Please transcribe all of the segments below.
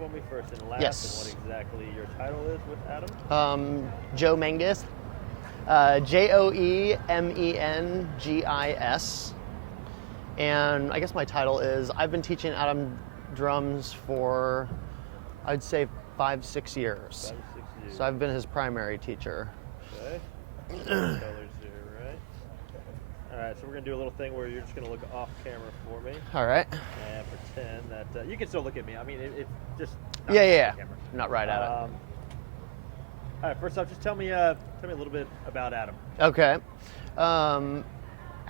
for me, first and last, Yes. and what exactly your title is with Adam? Joe Mengis, Joemengis, and I guess my title is I've been teaching Adam drums for, I'd say 5-6 years. 5 or 6 years. So I've been his primary teacher. Okay. Colors here, right? All right, so we're gonna do a little thing where you're just gonna look off camera for me All right. and pretend that you can still look at me. I mean, it just Yeah. camera. Not right at All right, first off, just tell me a little bit about Adam. it. Okay.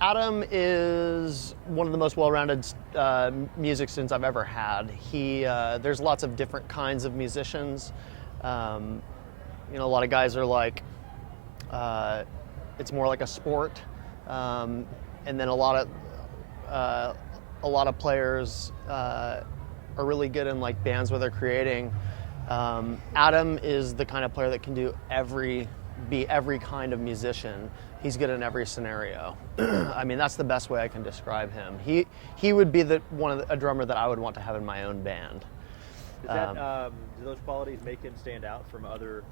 Adam is one of the most well-rounded music students I've ever had. There's lots of different kinds of musicians. A lot of guys are like, it's more like a sport, and then a lot of players are really good in like bands where they're creating. Adam is the kind of player that can be every kind of musician. He's good in every scenario. I mean, that's the best way I can describe him. He would be a drummer that I would want to have in my own band. Do those qualities make him stand out from other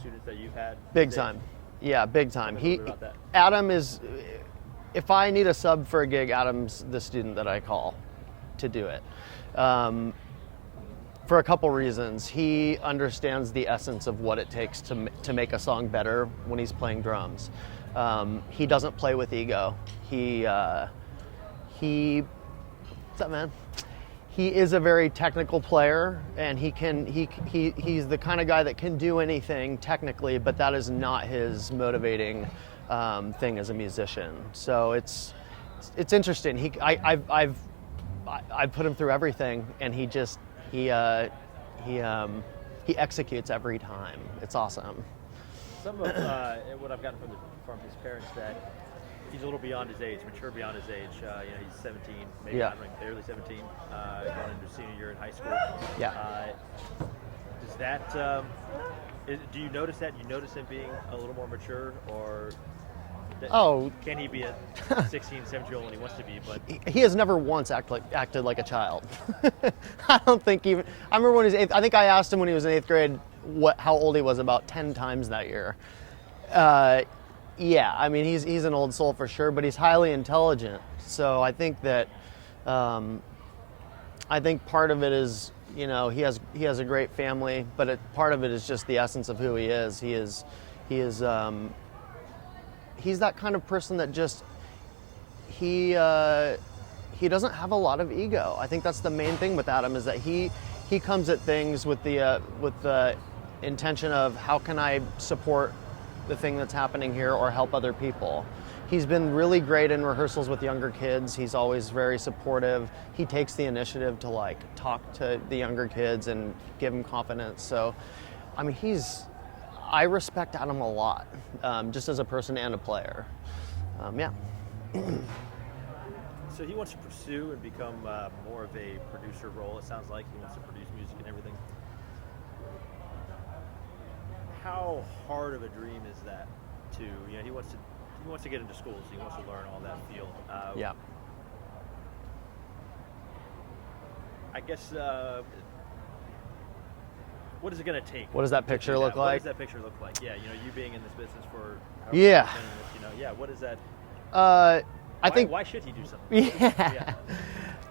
students that you've had? Big time. Yeah, big time. Tell me a little bit about that. Adam is, if I need a sub for a gig, Adam's the student that I call to do it. For a couple reasons. He understands the essence of what it takes to make a song better when he's playing drums. He doesn't play with ego. What's up, man? He is a very technical player, and he's the kind of guy that can do anything technically, but that is not his motivating thing as a musician. So it's interesting. I've put him through everything, and he executes every time. It's awesome. Some of what I've gotten from his parents, that he's a little beyond his age, mature beyond his age. He's 17, maybe Yeah. not like barely 17, going into senior year in high school. Yeah. Does that? Do you notice that? You notice him being a little more mature, or? Can he be a 16, 17-year-old when he wants to be? But he has never once acted like a child. I don't think even. I remember when he was 8th. I think I asked him when he was in 8th grade how old he was about 10 times that year. Yeah, I mean he's an old soul for sure, but he's highly intelligent. So I think that part of it is he has a great family, but part of it is just the essence of who he is. He's that kind of person that just he doesn't have a lot of ego. I think that's the main thing with Adam, is that he comes at things with the intention of how can I support the thing that's happening here or help other people. He's been really great in rehearsals with younger kids. He's always very supportive. He takes the initiative to like talk to the younger kids and give them confidence. So, I mean, I respect Adam a lot, just as a person and a player. Yeah. so he wants to pursue and become more of a producer role. It sounds like he wants to produce music and everything. How hard of a dream is that? He wants to get into schools. He wants to learn all that field. Yeah. I guess. What is it going to take? What does that picture look like? What does that picture look like? Yeah, you being in this business for. Yeah. Yeah. What is that? I think. Why should he do something? Yeah.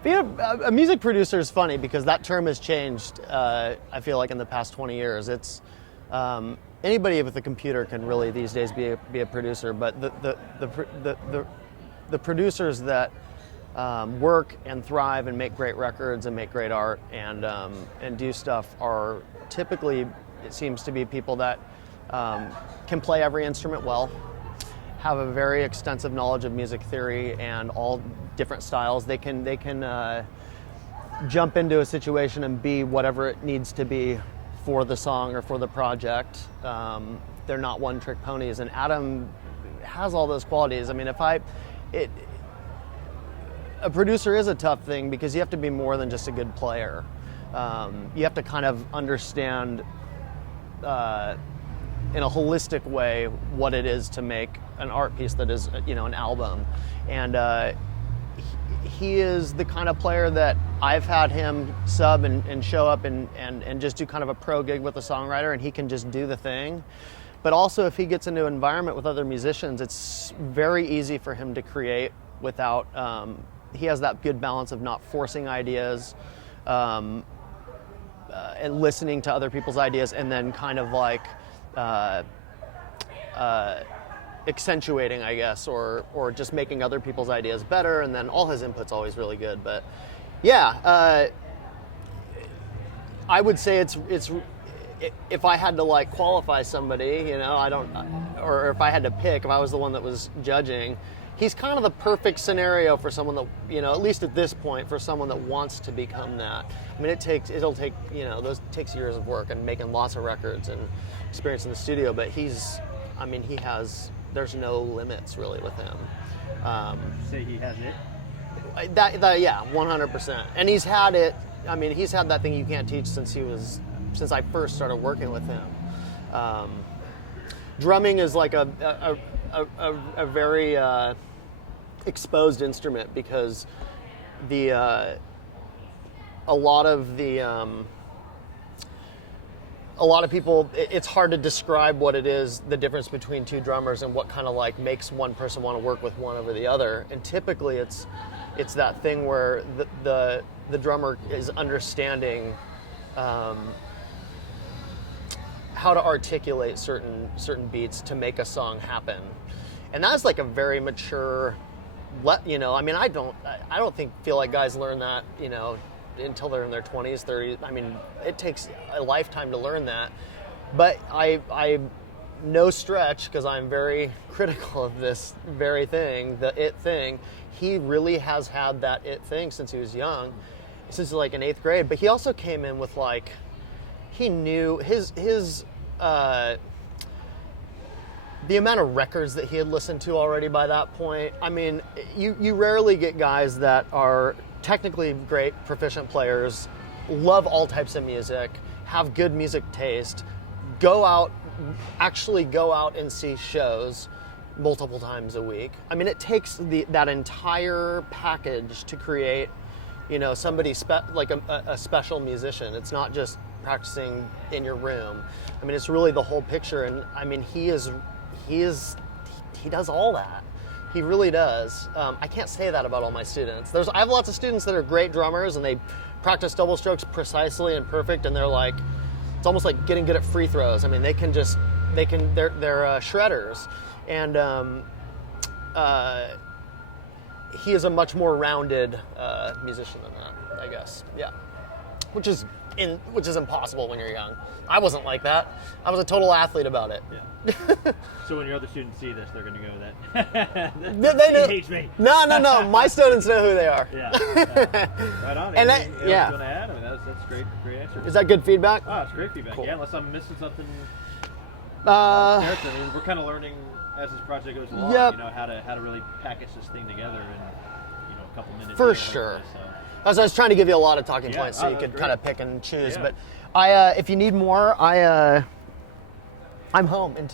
Being a music producer is funny because that term has changed. I feel like in the past 20 years, it's anybody with a computer can really these days be a producer. But the producers that work and thrive and make great records and make great art and do stuff are typically, it seems to be people that can play every instrument well, have a very extensive knowledge of music theory and all different styles. They can jump into a situation and be whatever it needs to be for the song or for the project. They're not one-trick ponies, and Adam has all those qualities. I mean, a producer is a tough thing because you have to be more than just a good player. You have to kind of understand in a holistic way what it is to make an art piece that is, an album. And he is the kind of player that I've had him sub and show up and just do kind of a pro gig with a songwriter, and he can just do the thing. But also, if he gets into an environment with other musicians, it's very easy for him to create without, he has that good balance of not forcing ideas, and listening to other people's ideas, and then kind of like accentuating, I guess, or just making other people's ideas better. And then all his input's always really good. But yeah, I would say it's if I had to like qualify somebody, you know, or if I had to pick, if I was the one that was judging, he's kind of the perfect scenario for someone that, you know, at least at this point, for someone that wants to become that. I mean, it'll take, you know, takes years of work and making lots of records and experience in the studio, but there's no limits really with him. Say he has it? Yeah, 100%. And he's had it, I mean, he's had that thing you can't teach since I first started working with him. Drumming is like a very exposed instrument, because a lot of people, it's hard to describe what it is, the difference between two drummers, and what kind of like makes one person want to work with one over the other. And typically it's that thing where the drummer is understanding how to articulate certain beats to make a song happen. And that's like a very mature, you know, I mean, I don't feel like guys learn that, you know, until they're in their 20s, 30s. I mean, it takes a lifetime to learn that. But I no stretch, because I'm very critical of this very thing, the it thing. He really has had that it thing since he was young, since like in 8th grade. But he also came in with like, he knew the amount of records that he had listened to already by that point. I mean, you rarely get guys that are technically great, proficient players, love all types of music, have good music taste, actually go out and see shows multiple times a week. I mean, it takes that entire package to create, you know, somebody like a special musician. It's not just practicing in your room. I mean, it's really the whole picture. And I mean, he does all that. He really does. I can't say that about all my students. I have lots of students that are great drummers and they practice double strokes precisely and perfect, and they're like, it's almost like getting good at free throws. I mean, they're shredders. And he is a much more rounded musician than that, I guess. Yeah. Which is impossible when you're young. I wasn't like that. I was a total athlete about it. Yeah. So when your other students see this, they're going to go that they he hates me. No. My students know who they are. Yeah. Right on. And anything else you want to add? I mean, that's great answer. Is that good feedback? Oh, it's great feedback. Cool. Yeah, unless I'm missing something. I mean, we're kind of learning as this project goes along. Yep. You know, how to really package this thing together in, you know, a couple minutes. For sure. So. I was trying to give you a lot of talking points so you could kind of pick and choose. Yeah. But if you need more, I'm home until